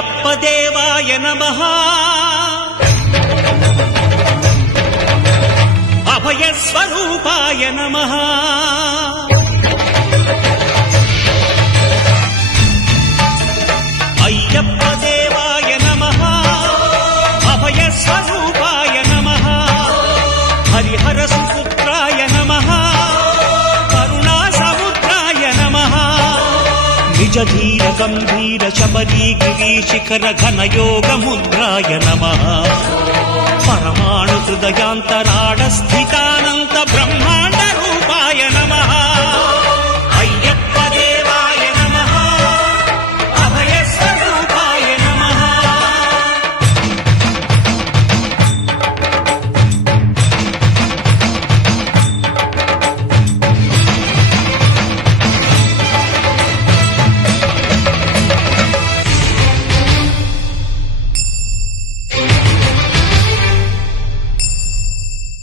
అయ్యప్ప దేవాయ నమః అభయ స్వరూపాయ నమః అయ్యప్ప దేవాయ నమః అభయ స్వరూపాయ నమః హరిహర సుపుత్రాయ నమః కరుణా సముద్రాయ నమః నిజ ధీర గంభీర శబరీ గిరీ శిఖర ఘన యోగ ముద్రాయ నమః పరమాణు హృదయాంతరాడ స్థితానంత బ్రహ్మాండ రూపాయ నమః అయ్యప్ప దేవాయ నమః అభయ స్వరూపాయ నమః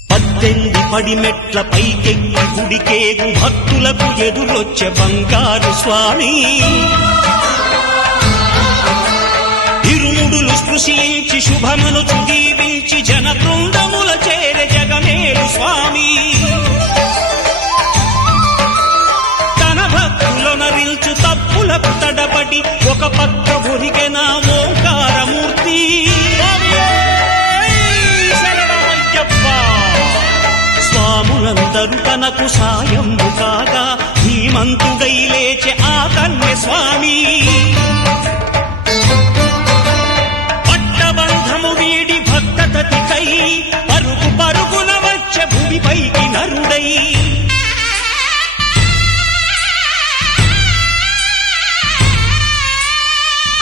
పద్దెనిమిది పడిమెట్ల పైకెక్కి గుడికేగు భక్తులకు ఎదురొచ్చే బంగారు స్వామి ఇరుముడులు స్పృశించి శుభమును చుదీవించి జన బృందముల చేరే జగమేలు స్వామి తన భక్తులొనరించు తప్పులకు తడబడి ఒక పక్క ఒరిగెన ఓంకారమూర్తి స్వాములందరూ తనకు సాయము కాగా ధీమంతుడై లేచె ఆ కన్య స్వామి పట్టబంధము వీడి భక్తతతికై పరుగు పరుగున వచ్చే భూమిపైకి నరుడై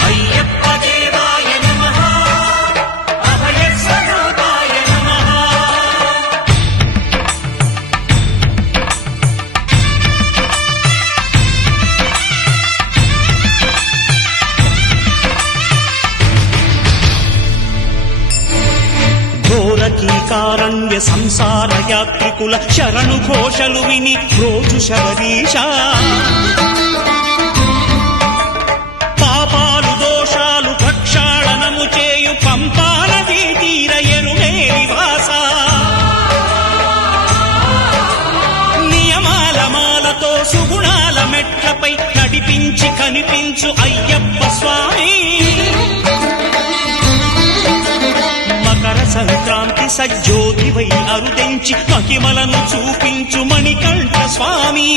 అయ్యప్ప దేవాయ నమః అభయ స్వరూపాయ నమః ఘోరకీకారణ్య సంసార యాత్రికుల శరణు ఘోషలు విని రోజు శబరీష పాపాలు దోషాలు ప్రక్షాళనము చేయు పంపానదీ తీర ఎరుమే నివాస నియమాల మాలతో సుగుణాల మెట్లపై నడిపించి కనిపించు అయ్యప్ప స్వామి మకర సంక్రాంతి సజ్జోతివై అరుదెంచి మహిమలను చూపించు మణికంఠ స్వామి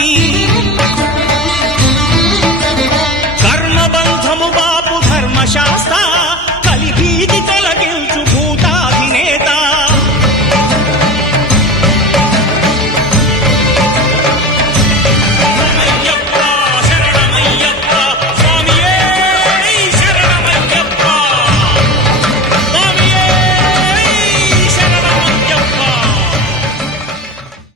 కర్మబంధము బాపు ధర్మశాస్త్ర